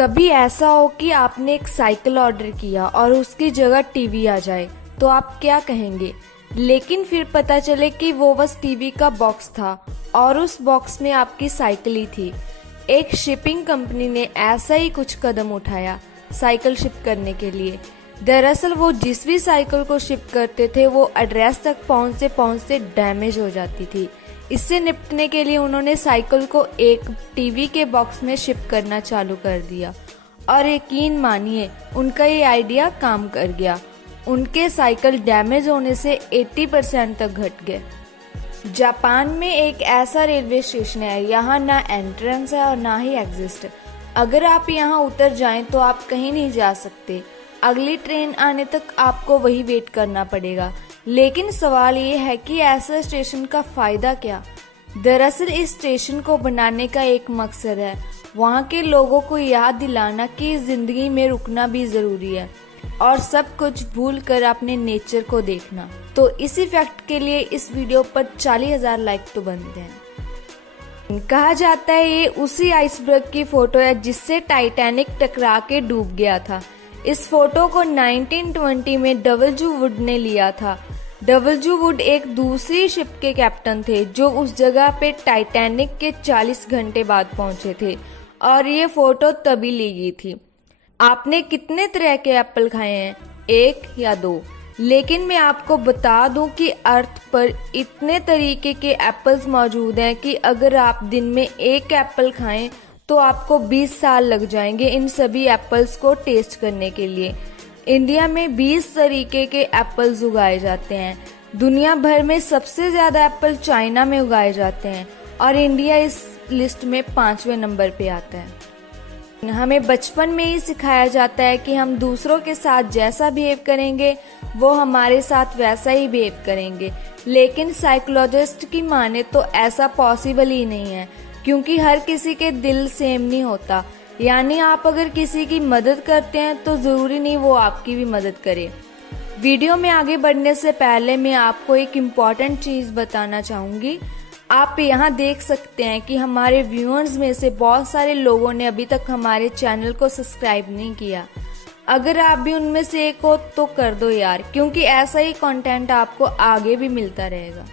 कभी ऐसा हो कि आपने एक साइकिल ऑर्डर किया और उसकी जगह टीवी आ जाए तो आप क्या कहेंगे, लेकिन फिर पता चले कि वो बस टीवी का बॉक्स था और उस बॉक्स में आपकी साइकिल ही थी। एक शिपिंग कंपनी ने ऐसा ही कुछ कदम उठाया साइकिल शिप करने के लिए। दरअसल वो जिस भी साइकिल को शिप करते थे वो एड्रेस तक पहुंचते पहुंचते डैमेज हो जाती थी। इससे निपटने के लिए उन्होंने साइकिल को एक टीवी के बॉक्स में शिप करना चालू कर दिया और यकीन मानिए उनका ये आइडिया काम कर गया। उनके साइकिल डैमेज होने से 80% तक घट गए। जापान में एक ऐसा रेलवे स्टेशन है, यहाँ ना एंट्रेंस है और ना ही एग्जिट। अगर आप यहाँ उतर जाएं तो आप कहीं नहीं जा सकते। अगली ट्रेन आने तक आपको वही वेट करना पड़ेगा। लेकिन सवाल ये है कि ऐसा स्टेशन का फायदा क्या? दरअसल इस स्टेशन को बनाने का एक मकसद है वहाँ के लोगों को याद दिलाना कि जिंदगी में रुकना भी जरूरी है और सब कुछ भूल कर अपने नेचर को देखना। तो इसी फैक्ट के लिए इस वीडियो पर 40,000 लाइक तो बनते हैं। कहा जाता है ये उसी आइसबर्ग की फोटो है जिससे टाइटैनिक टकरा के डूब गया था। इस फोटो को 1920 में डब्ल्यू वुड ने लिया था। डब्ल्यू वुड एक दूसरी शिप के कैप्टन थे जो उस जगह पे टाइटैनिक के 40 घंटे बाद पहुंचे थे और ये फोटो तभी ली गई थी। आपने कितने तरह के एप्पल खाए हैं, एक या दो? लेकिन मैं आपको बता दूं कि अर्थ पर इतने तरीके के एप्पल्स मौजूद हैं कि अगर आप दिन में एक एप्पल खाएं तो आपको 20 साल लग जाएंगे इन सभी एप्पल्स को टेस्ट करने के लिए। इंडिया में 20 तरीके के एप्पल्स उगाए जाते हैं। दुनिया भर में सबसे ज्यादा एप्पल चाइना में उगाए जाते हैं और इंडिया इस लिस्ट में 5वें नंबर पे आता है। हमें बचपन में ही सिखाया जाता है कि हम दूसरों के साथ जैसा बिहेव करेंगे वो हमारे साथ वैसा ही बिहेव करेंगे, लेकिन साइकोलॉजिस्ट की माने तो ऐसा पॉसिबल ही नहीं है क्योंकि हर किसी के दिल सेम नहीं होता। यानी आप अगर किसी की मदद करते हैं तो जरूरी नहीं वो आपकी भी मदद करे। वीडियो में आगे बढ़ने से पहले मैं आपको एक इम्पॉर्टेंट चीज बताना चाहूंगी। आप यहाँ देख सकते हैं कि हमारे व्यूअर्स में से बहुत सारे लोगों ने अभी तक हमारे चैनल को सब्सक्राइब नहीं किया। अगर आप भी उनमें से एक हो तो कर दो यार, क्योंकि ऐसा ही कंटेंट आपको आगे भी मिलता रहेगा।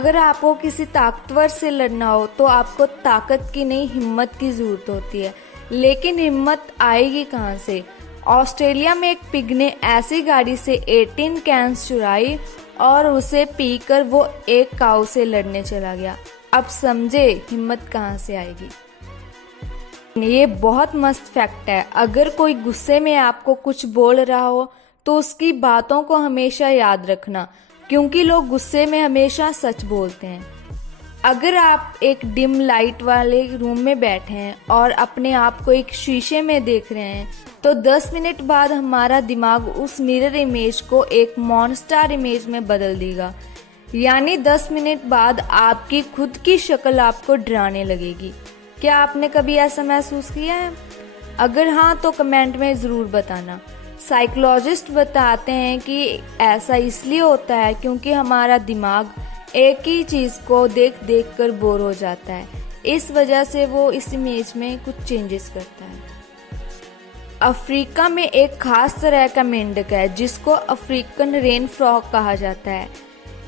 अगर आपको किसी ताकतवर से लड़ना हो तो आपको ताकत की नहीं हिम्मत की जरूरत होती है, लेकिन हिम्मत आएगी कहाँ से? ऑस्ट्रेलिया में एक पिग ने ऐसी गाड़ी से 18 कैंस चुराई और उसे पीकर वो एक काऊ से लड़ने चला गया। अब समझे हिम्मत कहाँ से आएगी। ये बहुत मस्त फैक्ट है। अगर कोई गुस्से में आपको कुछ बोल रहा हो तो उसकी बातों को हमेशा याद रखना, क्योंकि लोग गुस्से में हमेशा सच बोलते हैं। अगर आप एक डिम लाइट वाले रूम में बैठे हैं और अपने आप को एक शीशे में देख रहे हैं तो 10 मिनट बाद हमारा दिमाग उस मिरर इमेज को एक मॉन्स्टर इमेज में बदल देगा। यानी 10 मिनट बाद आपकी खुद की शक्ल आपको डराने लगेगी। क्या आपने कभी ऐसा महसूस किया है? अगर हाँ तो कमेंट में जरूर बताना। साइकोलॉजिस्ट बताते हैं कि ऐसा इसलिए होता है क्योंकि हमारा दिमाग एक ही चीज को देख देख कर बोर हो जाता है। इस वजह से वो इस इमेज में कुछ चेंजेस करता है। अफ्रीका में एक खास तरह का मेंढक है जिसको अफ्रीकन रेन फ्रॉग कहा जाता है।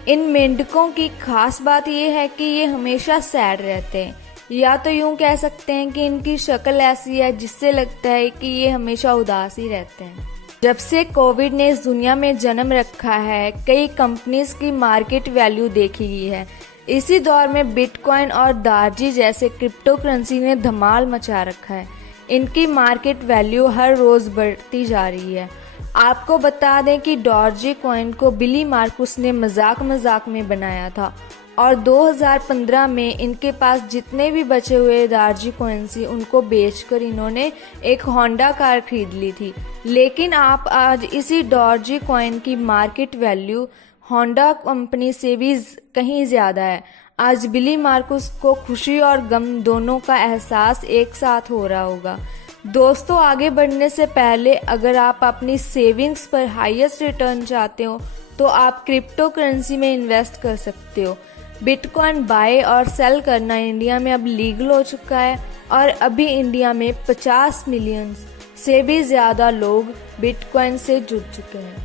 इन मेंढकों की खास बात यह है कि ये हमेशा सैड रहते हैं, या तो यूं कह सकते हैं कि इनकी शक्ल ऐसी है जिससे लगता है कि ये हमेशा उदास ही रहते हैं। जब से कोविड ने इस दुनिया में जन्म रखा है कई कंपनीज की मार्केट वैल्यू देखी गई है। इसी दौर में बिटकॉइन और डॉर्जी जैसे क्रिप्टो करेंसी ने धमाल मचा रखा है। इनकी मार्केट वैल्यू हर रोज बढ़ती जा रही है। आपको बता दें कि डॉर्जी कॉइन को बिली मार्कुस ने मजाक में बनाया था और 2015 में इनके पास जितने भी बचे हुए डॉर्जी कॉइन्स थी उनको बेचकर इन्होंने एक होंडा कार खरीद ली थी। लेकिन आप आज इसी डॉर्जी कॉइन की मार्केट वैल्यू होंडा कंपनी से भी कहीं ज्यादा है। आज बिली मार्कुस को खुशी और गम दोनों का एहसास एक साथ हो रहा होगा। दोस्तों, आगे बढ़ने से पहले अगर आप अपनी सेविंग्स पर हाईएस्ट रिटर्न चाहते हो तो आप क्रिप्टो करेंसी में इन्वेस्ट कर सकते हो। बिटकॉइन बाय और सेल करना इंडिया में अब लीगल हो चुका है। और अभी इंडिया में 50 मिलियन से भी ज़्यादा लोग बिटकॉइन से जुड़ चुके हैं।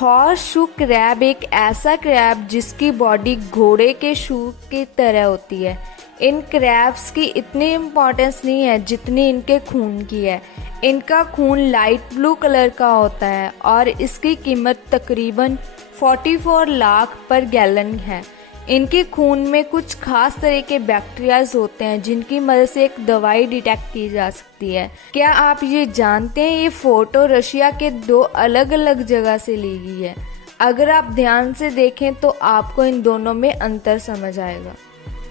हॉर्स शू क्रैब एक ऐसा क्रैब जिसकी बॉडी घोड़े के शू की तरह होती है। इन क्रैब्स की इतनी इम्पोर्टेंस नहीं है जितनी इनके खून की है। इनका खून लाइट ब्लू कलर का होता है और इसकी कीमत तकरीबन 44 लाख पर गैलन है। इनके खून में कुछ खास तरह के बैक्टीरियाज होते हैं जिनकी मदद से एक दवाई डिटेक्ट की जा सकती है। क्या आप ये जानते हैं ये फोटो रशिया के 2 अलग अलग जगह से ली गई है। अगर आप ध्यान से देखें तो आपको इन दोनों में अंतर समझ आएगा।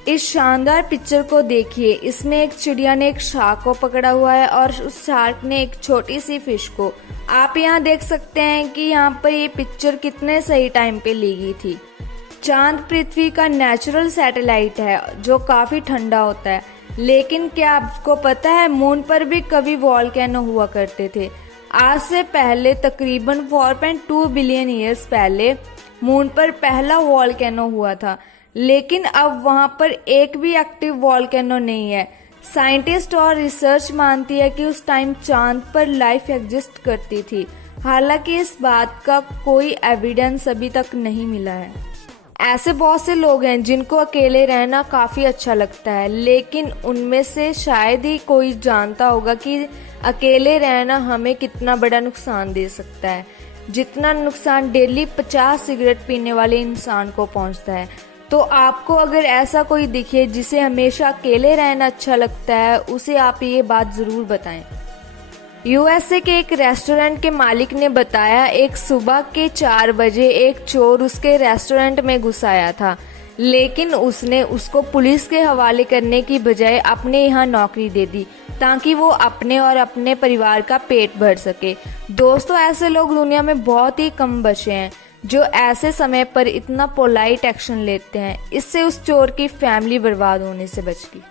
इस शानदार पिक्चर को देखिए। इसमें एक चिड़िया ने एक शार्क को पकड़ा हुआ है और उस शार्क ने एक छोटी सी फिश को। आप यहाँ देख सकते हैं कि यहाँ पर ये पिक्चर कितने सही टाइम पे ली गई थी। चांद पृथ्वी का नेचुरल सैटेलाइट है जो काफी ठंडा होता है, लेकिन क्या आपको पता है मून पर भी कभी वॉल्केनो हुआ करते थे। आज से पहले तकरीबन 4.2 बिलियन ईयर्स पहले मून पर पहला वॉल्केनो हुआ था, लेकिन अब वहां पर एक भी एक्टिव वॉल्केनो नहीं है। साइंटिस्ट और रिसर्च मानती है कि उस टाइम चांद पर लाइफ एग्जिस्ट करती थी, हालांकि इस बात का कोई एविडेंस अभी तक नहीं मिला है। ऐसे बहुत से लोग हैं जिनको अकेले रहना काफी अच्छा लगता है, लेकिन उनमें से शायद ही कोई जानता होगा कि अकेले रहना हमें कितना बड़ा नुकसान दे सकता है, जितना नुकसान डेली 50 सिगरेट पीने वाले इंसान को पहुंचता है। तो आपको अगर ऐसा कोई दिखे जिसे हमेशा अकेले रहना अच्छा लगता है, उसे आप ये बात जरूर बताएं। यूएसए के एक रेस्टोरेंट के मालिक ने बताया एक सुबह के 4 बजे एक चोर उसके रेस्टोरेंट में घुस आया था, लेकिन उसने उसको पुलिस के हवाले करने की बजाय अपने यहाँ नौकरी दे दी ताकि वो अपने और अपने परिवार का पेट भर सके। दोस्तों, ऐसे लोग दुनिया में बहुत ही कम बचे हैं जो ऐसे समय पर इतना पोलाइट एक्शन लेते हैं। इससे उस चोर की फैमिली बर्बाद होने से बच गई।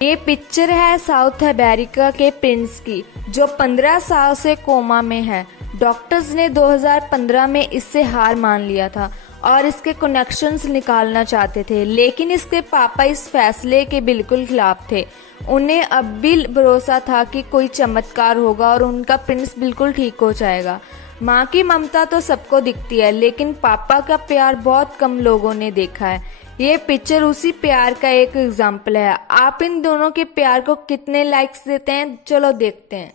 ये पिक्चर है साउथ अमेरिका के प्रिंस की, जो 15 साल से कोमा में है। डॉक्टर्स ने 2015 में इससे हार मान लिया था और इसके कनेक्शंस निकालना चाहते थे, लेकिन इसके पापा इस फैसले के बिल्कुल खिलाफ थे। उन्हें अब भी भरोसा था कि कोई चमत्कार होगा और उनका प्रिंस बिल्कुल ठीक हो जाएगा। माँ की ममता तो सबको दिखती है, लेकिन पापा का प्यार बहुत कम लोगों ने देखा है। ये पिक्चर उसी प्यार का एक एग्जाम्पल है। आप इन दोनों के प्यार को कितने लाइक्स देते हैं, चलो देखते हैं।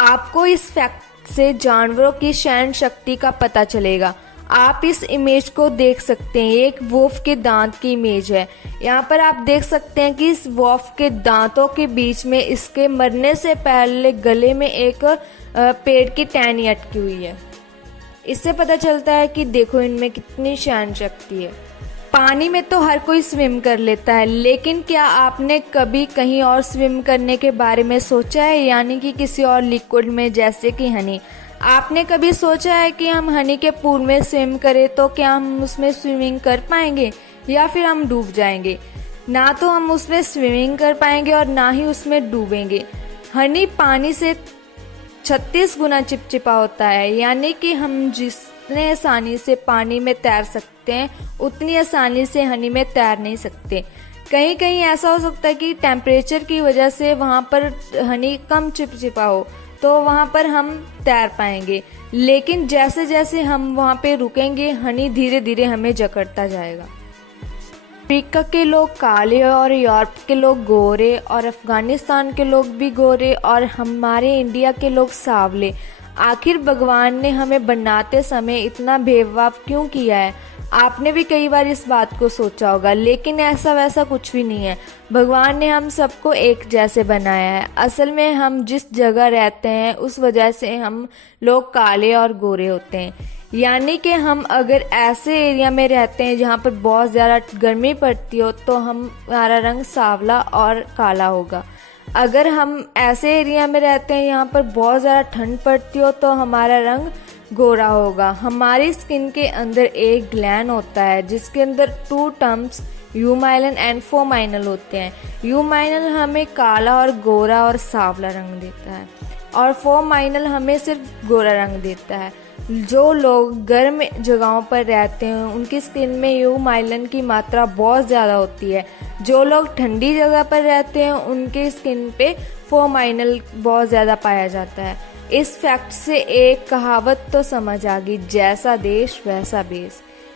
आपको इस फैक्ट से जानवरों की सहन शक्ति का पता चलेगा। आप इस इमेज को देख सकते हैं, एक वोल्फ के दांत की इमेज है। यहाँ पर आप देख सकते हैं कि इस वोल्फ के दांतों के बीच में इसके मरने से पहले गले में एक पेड़ की टहनी अटकी हुई है। इससे पता चलता है कि देखो इनमें कितनी सहन शक्ति है। पानी में तो हर कोई स्विम कर लेता है, लेकिन क्या आपने कभी कहीं और स्विम करने के बारे में सोचा है, यानी कि किसी और लिक्विड में, जैसे कि हनी। आपने कभी सोचा है कि हम हनी के पूल में स्विम करें तो क्या हम उसमें स्विमिंग कर पाएंगे या फिर हम डूब जाएंगे? ना तो हम उसमें स्विमिंग कर पाएंगे और ना ही उसमें डूबेंगे। हनी पानी से 36 गुना चिपचिपा होता है, यानी कि हम जितने आसानी से पानी में तैर सकते हैं उतनी आसानी से हनी में तैर नहीं सकते। कहीं कहीं ऐसा हो सकता है कि टेम्परेचर की वजह से वहाँ पर हनी कम चिपचिपा हो, तो वहाँ पर हम तैर पाएंगे, लेकिन जैसे जैसे हम वहाँ पे रुकेंगे हनी धीरे धीरे हमें जकड़ता जाएगा। अफ्रीका के लोग काले और यूरोप के लोग गोरे और अफगानिस्तान के लोग भी गोरे और हमारे इंडिया के लोग सांवले। आखिर भगवान ने हमें बनाते समय इतना भेदभाव क्यों किया है? आपने भी कई बार इस बात को सोचा होगा, लेकिन ऐसा वैसा कुछ भी नहीं है। भगवान ने हम सबको एक जैसे बनाया है। असल में हम जिस जगह रहते हैं उस वजह से हम लोग काले और गोरे होते हैं। यानी कि हम अगर ऐसे एरिया में रहते हैं जहाँ पर बहुत ज़्यादा गर्मी पड़ती हो तो हमारा रंग सांवला और काला होगा। अगर हम ऐसे एरिया में रहते हैं यहाँ पर बहुत ज़्यादा ठंड पड़ती हो तो हमारा रंग गोरा होगा। हमारी स्किन के अंदर एक ग्लैंड होता है जिसके अंदर 2 टर्म्स यूमाइलन एंड फोमाइनल होते हैं। यूमाइनल हमें काला और गोरा और सांवला रंग देता है और फोमाइनल हमें सिर्फ गोरा रंग देता है। जो लोग गर्म जगहों पर रहते हैं उनकी स्किन में यूमाइलिन की मात्रा बहुत ज़्यादा होती है। जो लोग ठंडी जगह पर रहते हैं उनके स्किन पे फोमाइनल बहुत ज़्यादा पाया जाता है। इस फैक्ट से एक कहावत तो समझ आ गई, जैसा देश वैसा बेस।